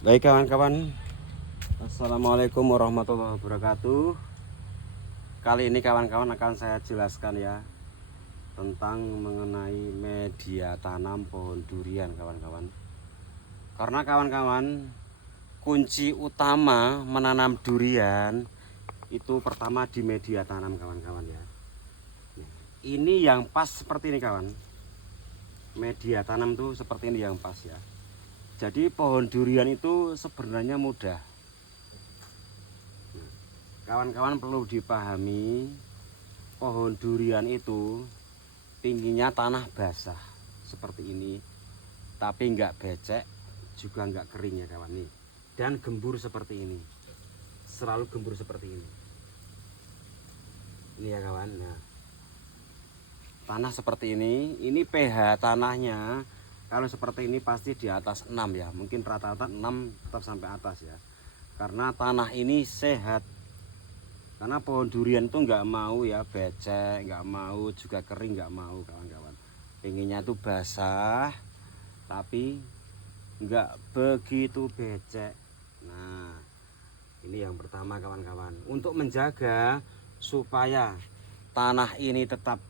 Baik kawan-kawan, Assalamualaikum warahmatullahi wabarakatuh. Kali ini kawan-kawan akan saya jelaskan ya tentang mengenai media tanam pohon durian kawan-kawan. Karena kawan-kawan, kunci utama menanam durian itu pertama di media tanam kawan-kawan ya. Ini yang pas seperti ini kawan. Media tanam tuh seperti ini yang pas ya. Jadi pohon durian itu sebenarnya mudah. Kawan-kawan perlu dipahami, pohon durian itu tingginya tanah basah seperti ini, tapi enggak becek, juga enggak kering ya kawan nih. Dan gembur seperti ini, selalu gembur seperti ini. Ini ya kawan. Nah, tanah seperti ini pH tanahnya kalau seperti ini pasti di atas 6 ya, mungkin rata-rata 6 tetap sampai atas ya. Karena tanah ini sehat. Karena pohon durian itu nggak mau ya becek, nggak mau juga kering, nggak mau kawan-kawan. Pengennya tuh basah, tapi nggak begitu becek. Nah, ini yang pertama kawan-kawan. Untuk menjaga supaya tanah ini tetap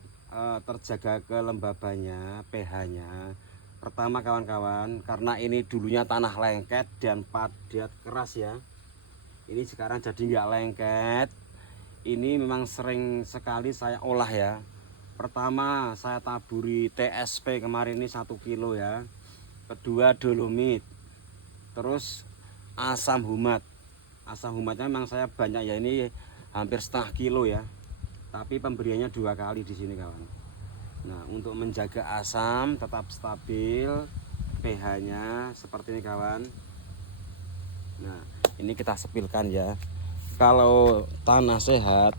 terjaga kelembabannya, pH-nya. Pertama kawan-kawan, karena ini dulunya tanah lengket dan padat keras ya. Ini sekarang jadi nggak lengket. Ini memang sering sekali saya olah ya. Pertama saya taburi TSP kemarin ini 1 kilo ya. Kedua dolomit. Terus asam humat. Asam humatnya memang saya banyak ya, ini hampir setengah kilo ya. Tapi pemberiannya 2 kali di sini kawan. Nah, untuk menjaga asam tetap stabil, pH-nya seperti ini kawan. Nah, ini kita sepilkan ya. Kalau tanah sehat,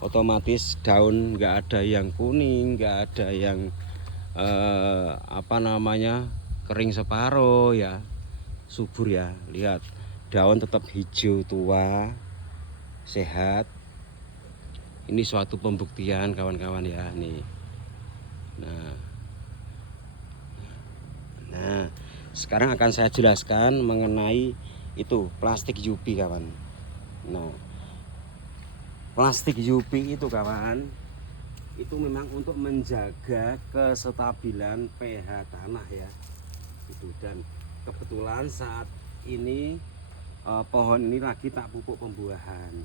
otomatis daun nggak ada yang kuning, nggak ada yang kering separuh ya, subur ya. Lihat, daun tetap hijau tua, sehat. Ini suatu pembuktian kawan-kawan ya nih. Nah, sekarang akan saya jelaskan mengenai itu plastik UV kawan. Nah, plastik UV itu kawan, itu memang untuk menjaga kestabilan pH tanah ya. Itu, dan kebetulan saat ini pohon ini lagi tak pupuk pembuahan.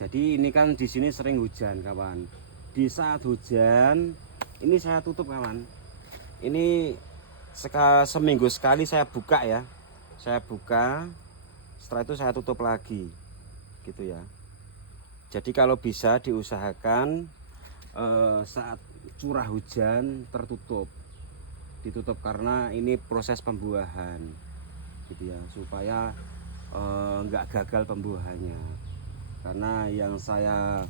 Jadi ini kan di sini sering hujan kawan. Di saat hujan ini saya tutup kawan. Ini seminggu sekali saya buka ya. Saya buka, setelah itu saya tutup lagi. Gitu ya. Jadi kalau bisa diusahakan saat curah hujan tertutup. Ditutup karena ini proses pembuahan. Gitu ya, supaya enggak gagal pembuahannya. Karena yang saya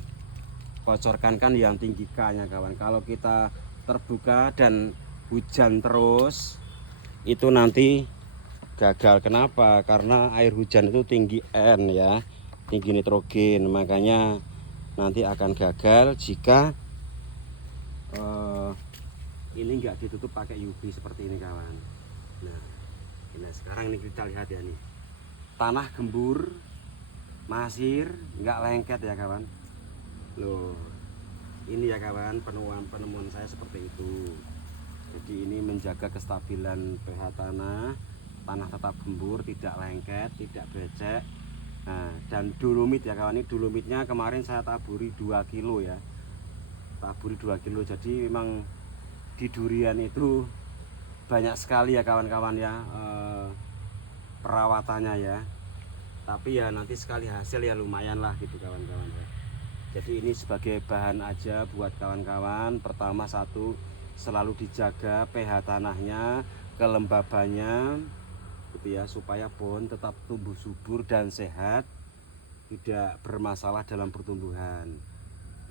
bocorkan kan yang tinggi K-nya kawan. Kalau kita terbuka dan hujan terus, itu nanti gagal. Kenapa? Karena air hujan itu tinggi N ya, tinggi nitrogen. Makanya nanti akan gagal jika ini enggak ditutup pakai UV seperti ini kawan. Nah, ini sekarang ini kita lihat ya nih, tanah gembur, masir, nggak lengket ya kawan. Loh, ini ya kawan, penemuan saya seperti itu. Jadi ini menjaga kestabilan pH tanah, tanah tetap gembur, tidak lengket, tidak becek. Nah, dan dolomit ya kawan, ini dolomitnya kemarin saya taburi 2 kilo ya. Taburi 2 kilo, jadi memang di durian itu banyak sekali ya kawan-kawan ya perawatannya ya. Tapi ya nanti sekali hasil ya lumayan lah gitu kawan-kawan ya. Jadi ini sebagai bahan aja buat kawan-kawan. Pertama, satu, selalu dijaga pH tanahnya, kelembabannya gitu ya, supaya pohon tetap tumbuh subur dan sehat, tidak bermasalah dalam pertumbuhan.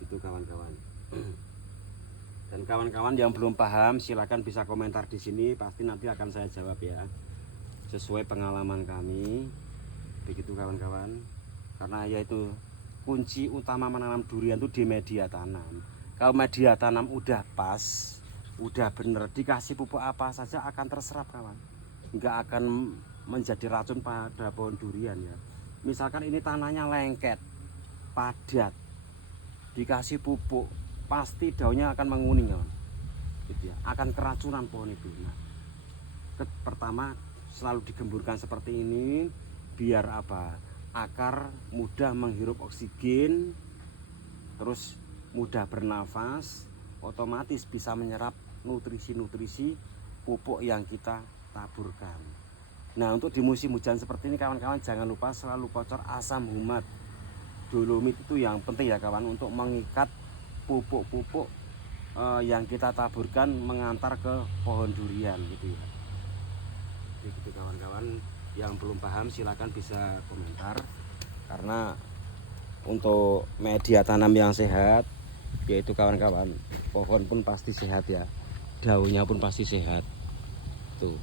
Itu kawan-kawan. Dan kawan-kawan yang belum paham silakan bisa komentar di sini, pasti nanti akan saya jawab ya. Sesuai pengalaman kami. Begitu kawan-kawan. Karena yaitu kunci utama menanam durian itu di media tanam. Kalau media tanam udah pas, udah bener, dikasih pupuk apa saja akan terserap kawan. Nggak akan menjadi racun pada pohon durian ya. Misalkan ini tanahnya lengket, padat, dikasih pupuk, pasti daunnya akan menguning kawan, gitu ya, akan keracunan pohon itu. Nah, pertama selalu digemburkan seperti ini biar apa? Akar mudah menghirup oksigen, terus mudah bernafas, otomatis bisa menyerap nutrisi-nutrisi pupuk yang kita taburkan. Nah, untuk di musim hujan seperti ini kawan-kawan jangan lupa selalu kocor asam humat dolomit, itu yang penting ya kawan, untuk mengikat pupuk-pupuk yang kita taburkan mengantar ke pohon durian gitu ya. Jadi gitu kawan-kawan, yang belum paham silakan bisa komentar, karena untuk media tanam yang sehat yaitu kawan-kawan, pohon pun pasti sehat ya, daunnya pun pasti sehat. Tuh,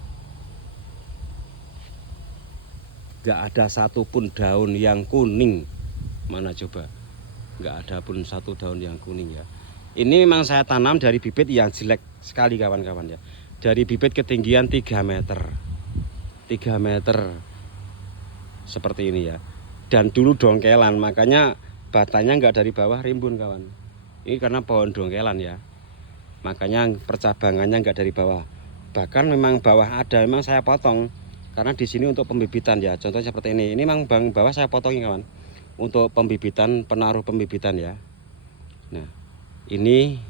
gak ada satupun daun yang kuning, mana coba, gak ada pun satu daun yang kuning ya. Ini memang saya tanam dari bibit yang jelek sekali kawan-kawan ya, dari bibit ketinggian 3 meter seperti ini ya, dan dulu dongkelan, makanya batanya nggak dari bawah rimbun kawan. Ini karena pohon dongkelan ya, makanya percabangannya nggak dari bawah, bahkan memang bawah ada, memang saya potong karena di sini untuk pembibitan ya. Contohnya seperti ini memang bawah saya potongin kawan, untuk pembibitan, penaruh pembibitan ya. Nah, ini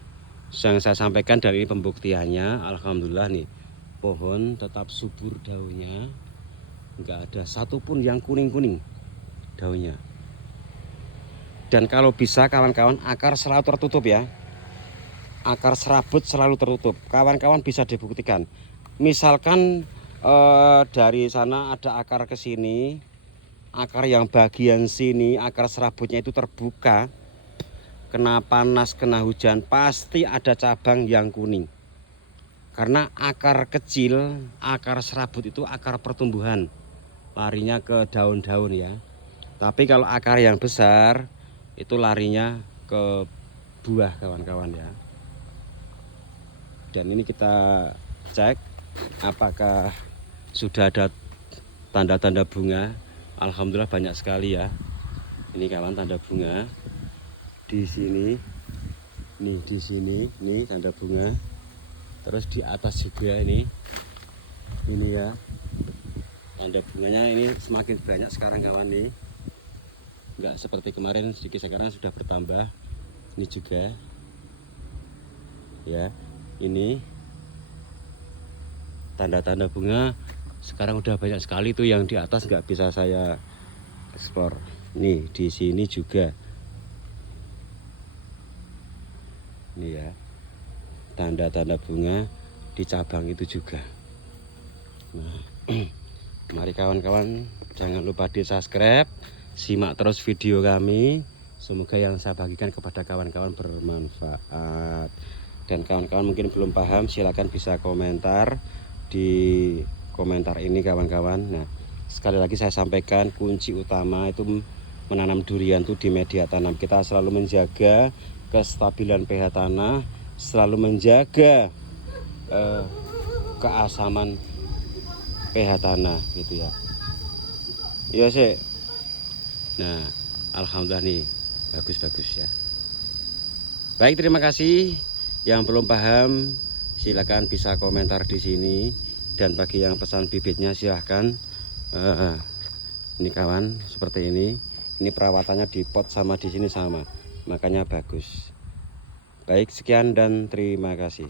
yang saya sampaikan dari pembuktiannya, alhamdulillah nih, pohon tetap subur daunnya, nggak ada satupun yang kuning-kuning daunnya. Dan kalau bisa kawan-kawan, akar selalu tertutup ya, akar serabut selalu tertutup. Kawan-kawan bisa dibuktikan, misalkan dari sana ada akar ke sini, akar yang bagian sini, akar serabutnya itu terbuka, kena panas, kena hujan, pasti ada cabang yang kuning. Karena akar kecil, akar serabut itu akar pertumbuhan, larinya ke daun-daun ya. Tapi kalau akar yang besar itu larinya ke buah kawan-kawan ya. Dan ini kita cek apakah sudah ada tanda-tanda bunga. Alhamdulillah banyak sekali ya. Ini kawan, tanda bunga di sini, nih di sini, nih tanda bunga. Terus di atas juga ini ya, tanda bunganya ini semakin banyak sekarang kawan nih. Enggak seperti kemarin, sedikit, sekarang sudah bertambah. Ini juga ya, ini tanda-tanda bunga sekarang udah banyak sekali tuh, yang di atas nggak bisa saya ekspor. Nih di sini juga, ini ya, tanda-tanda bunga di cabang itu juga. Nah, mari kawan-kawan jangan lupa di subscribe, simak terus video kami, semoga yang saya bagikan kepada kawan-kawan bermanfaat. Dan kawan-kawan mungkin belum paham, silahkan bisa komentar di komentar ini kawan-kawan. Nah, sekali lagi saya sampaikan, kunci utama itu menanam durian itu di media tanam. Kita selalu menjaga kestabilan pH tanah, selalu menjaga keasaman pH tanah gitu ya. Iya sih. Nah, alhamdulillah nih, bagus-bagus ya. Baik, terima kasih. Yang belum paham silakan bisa komentar di sini, dan bagi yang pesan bibitnya silahkan. Ini kawan, seperti ini. Ini perawatannya di pot sama di sini sama, makanya bagus. Baik, sekian dan terima kasih.